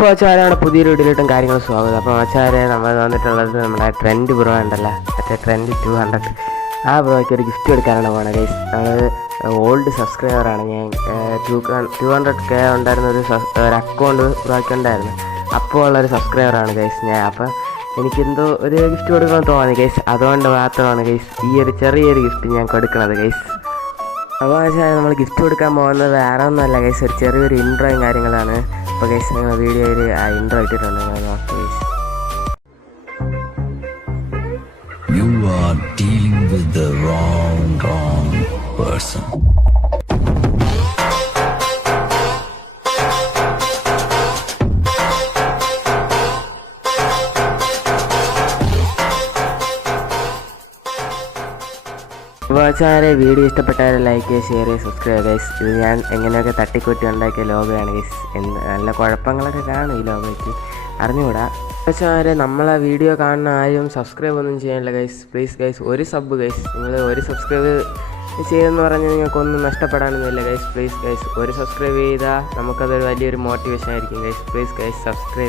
അപ്പോൾ മച്ചാരാണ് പുതിയൊരു വീഡിയോയിലോട്ടും കാര്യങ്ങളും സ്വാഗതം. അപ്പോൾ മച്ചാരെ നമ്മൾ വന്നിട്ടുള്ളത് നമ്മുടെ ട്രെൻഡ് ബ്രോ ഉണ്ടല്ലോ, മറ്റേ ട്രെൻഡ് 200 ആ ബ്രോയ്ക്ക് ഒരു ഗിഫ്റ്റ് കൊടുക്കാനാണ് പോണത് ഗൈസ്. നമ്മൾ ഓൾഡ് സബ്സ്ക്രൈബറാണ്. ഞാൻ 200K ഉണ്ടായിരുന്ന ഒരു അക്കൗണ്ട് ബ്രോയ്ക്ക് ഉണ്ടായിരുന്നു, അപ്പോൾ ഉള്ളൊരു സബ്സ്ക്രൈബറാണ് ഗൈസ് ഞാൻ. അപ്പം എനിക്കെന്തോ ഒരു ഗിഫ്റ്റ് കൊടുക്കാൻ തോന്നി ഗൈസ്, അതുകൊണ്ട് മാത്രമാണ് ഗൈസ് ഈ ഒരു ചെറിയൊരു ഗിഫ്റ്റ് ഞാൻ കൊടുക്കുന്നത് ഗൈസ്. അപ്പോൾ വെച്ചാൽ നമ്മൾ ഗിഫ്റ്റ് കൊടുക്കാൻ പോകുന്നത് വേറെ ഒന്നുമല്ല ഗൈസ്, ഒരു ചെറിയൊരു ഇൻട്രോയും കാര്യങ്ങളാണ്. അപ്പോൾ ഗൈസ് നിങ്ങൾ വീഡിയോയിൽ ആ ഇൻട്രോ ഇട്ടിട്ടുണ്ട്, നിങ്ങൾ നോക്കി guys. You are dealing with the wrong person. അപ്പോൾ വെച്ചാൽ വീഡിയോ ഇഷ്ടപ്പെട്ടാൽ ലൈക്ക് ചെയ്യുക, ഷെയർ ചെയ്യുക, സബ്സ്ക്രൈബ് ഗൈസ്. ഇത് ഞാൻ എങ്ങനെയൊക്കെ തട്ടിക്കൂട്ടി ഉണ്ടാക്കിയ ലോഗോയാണ് ഗൈസ്. നല്ല കുഴപ്പങ്ങളൊക്കെ കാണും ഈ ലോഗോയ്ക്ക്, അറിഞ്ഞുകൂടാ. വെച്ചാൽ നമ്മളെ വീഡിയോ കാണുന്ന ആരും സബ്സ്ക്രൈബ് ഒന്നും ചെയ്യാനില്ല ഗൈസ്. പ്ലീസ് ഗൈസ്, ഒരു സബ് ഗൈസ്, നിങ്ങൾ ഒരു സബ്സ്ക്രൈബ് ചെയ്തെന്ന് പറഞ്ഞാൽ നിങ്ങൾക്കൊന്നും നഷ്ടപ്പെടാനൊന്നുമില്ല ഗൈസ്. പ്ലീസ് ഗൈസ്, ഒരു സബ്സ്ക്രൈബ് ചെയ്താൽ നമുക്കതൊരു വലിയൊരു മോട്ടിവേഷൻ ആയിരിക്കും ഗൈസ്. Please guys subscribe.